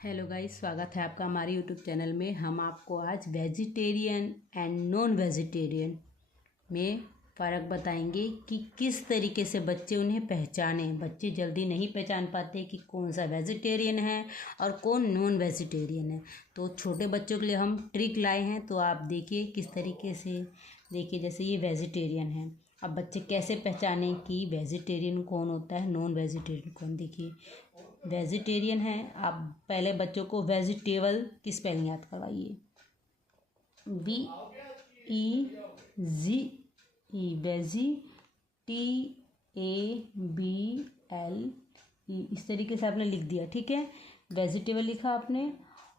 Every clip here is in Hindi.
हेलो गाइस, स्वागत है आपका हमारे यूट्यूब चैनल में। हम आपको आज वेजिटेरियन एंड नॉन वेजिटेरियन में फ़र्क बताएंगे कि किस तरीके से बच्चे उन्हें पहचानें। बच्चे जल्दी नहीं पहचान पाते कि कौन सा वेजिटेरियन है और कौन नॉन वेजिटेरियन है। तो छोटे बच्चों के लिए हम ट्रिक लाए हैं, तो आप देखिए किस तरीके से। देखिए, जैसे ये वेजिटेरियन है, अब बच्चे कैसे पहचानें कि वेजिटेरियन कौन होता है, नॉन वेजिटेरियन कौन। देखिए, वेजिटेरियन है। आप पहले बच्चों को वेजिटेबल की स्पेलिंग याद करवाइए। VEGE, वेजी, TABLE, इस तरीके से आपने लिख दिया। ठीक है, वेजिटेबल लिखा आपने।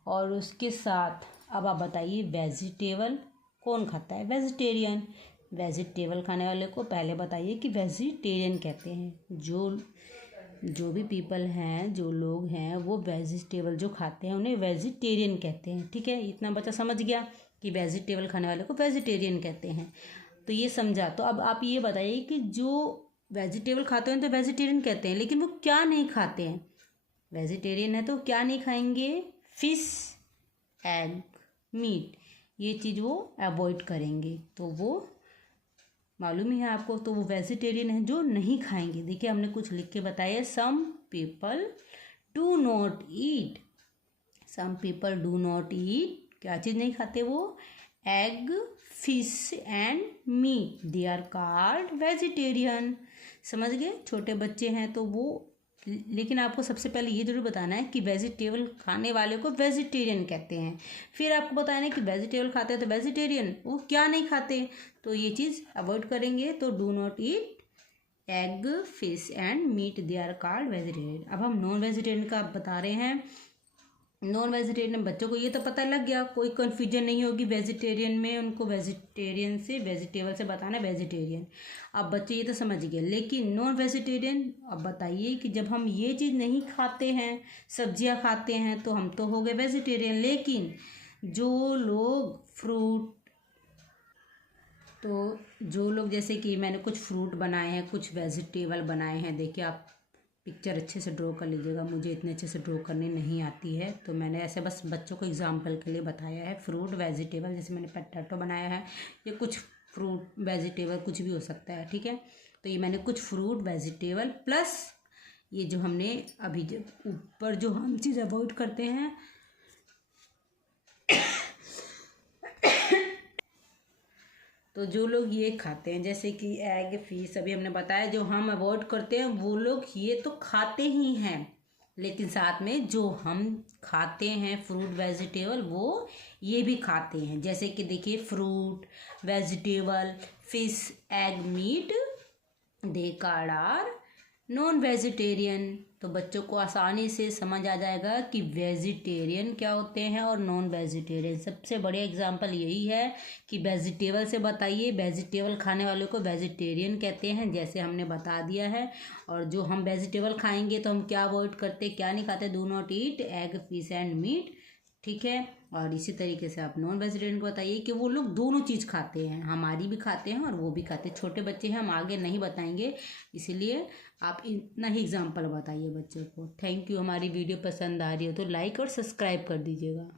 और उसके साथ अब आप बताइए वेजिटेबल कौन खाता है, वेजिटेरियन। वेजिटेबल खाने वाले को पहले बताइए कि वेजिटेरियन कहते हैं। जो भी पीपल हैं, जो लोग हैं, वो वेजिटेबल जो खाते हैं उन्हें वेजिटेरियन कहते हैं। ठीक है, इतना बच्चा समझ गया कि वेजिटेबल खाने वाले को वेजिटेरियन कहते हैं। तो ये समझा। तो अब आप ये बताइए कि जो वेजिटेबल खाते हैं तो वेजिटेरियन कहते हैं, लेकिन वो क्या नहीं खाते हैं। वेजिटेरियन है तो क्या नहीं खाएंगे, फिश, एग, मीट, ये चीज़ वो अवॉइड करेंगे। तो वो मालूम ही है आपको, तो वो वेजिटेरियन है जो नहीं खाएंगे। देखिए, हमने कुछ लिख के बताया। Some people do not eat, some people do not eat, क्या चीज़ नहीं खाते वो, egg, fish and meat, they are called vegetarian. समझ गए, छोटे बच्चे हैं तो वो। लेकिन आपको सबसे पहले ये जरूर बताना है कि वेजिटेबल खाने वाले को वेजिटेरियन कहते हैं। फिर आपको बताना है कि वेजिटेबल खाते हैं तो वेजिटेरियन, वो क्या नहीं खाते, तो ये चीज़ अवॉइड करेंगे। तो do not eat egg, fish and meat, they are called vegetarian. अब हम नॉन वेजिटेरियन का बता रहे हैं। नॉन वेजिटेरियन बच्चों को ये तो पता लग गया, कोई कन्फ्यूजन नहीं होगी वेजिटेरियन में। उनको वेजिटेरियन से, वेजिटेबल से बताना वेजिटेरियन। अब बच्चे ये तो समझ गए। लेकिन नॉन वेजिटेरियन, अब बताइए कि जब हम ये चीज़ नहीं खाते हैं, सब्जियां खाते हैं, तो हम तो हो गए वेजिटेरियन। लेकिन जो लोग फ्रूट, तो जो लोग, जैसे कि मैंने कुछ फ्रूट बनाए हैं, कुछ वेजिटेबल बनाए हैं। देखिए, आप पिक्चर अच्छे से ड्रॉ कर लीजिएगा। मुझे इतने अच्छे से ड्रॉ करनी नहीं आती है, तो मैंने ऐसे बस बच्चों को एग्जांपल के लिए बताया है। फ्रूट, वेजिटेबल, जैसे मैंने पोटैटो बनाया है, ये कुछ फ्रूट वेजिटेबल कुछ भी हो सकता है। ठीक है, तो ये मैंने कुछ फ्रूट वेजिटेबल प्लस ये जो हमने अभी ऊपर जो हम चीज़ अवॉइड करते हैं, तो जो लोग ये खाते हैं, जैसे कि एग, फिश, अभी हमने बताया, जो हम अवॉइड करते हैं वो लोग ये तो खाते ही हैं, लेकिन साथ में जो हम खाते हैं फ्रूट वेजिटेबल, वो ये भी खाते हैं। जैसे कि देखिए, fruit, vegetable, fish, egg, meat, they called are non vegetarian. तो बच्चों को आसानी से समझ आ जाएगा कि वेजिटेरियन क्या होते हैं और नॉन वेजिटेरियन। सबसे बड़े एग्जांपल यही है कि वेजिटेबल से बताइए, वेजिटेबल खाने वाले को वेजिटेरियन कहते हैं, जैसे हमने बता दिया है। और जो हम वेजिटेबल खाएंगे तो हम क्या अवॉइड करते, क्या नहीं खाते, do not eat egg, fish and meat. ठीक है, और इसी तरीके से आप नॉन वेजिटेरियन को बताइए कि वो लोग दोनों चीज़ खाते हैं, हमारी भी खाते हैं और वो भी खाते हैं। छोटे बच्चे हैं, हम आगे नहीं बताएंगे, इसीलिए आप इतना ही एग्जाम्पल बताइए बच्चों को। Thank you. हमारी वीडियो पसंद आ रही हो तो लाइक और सब्सक्राइब कर दीजिएगा।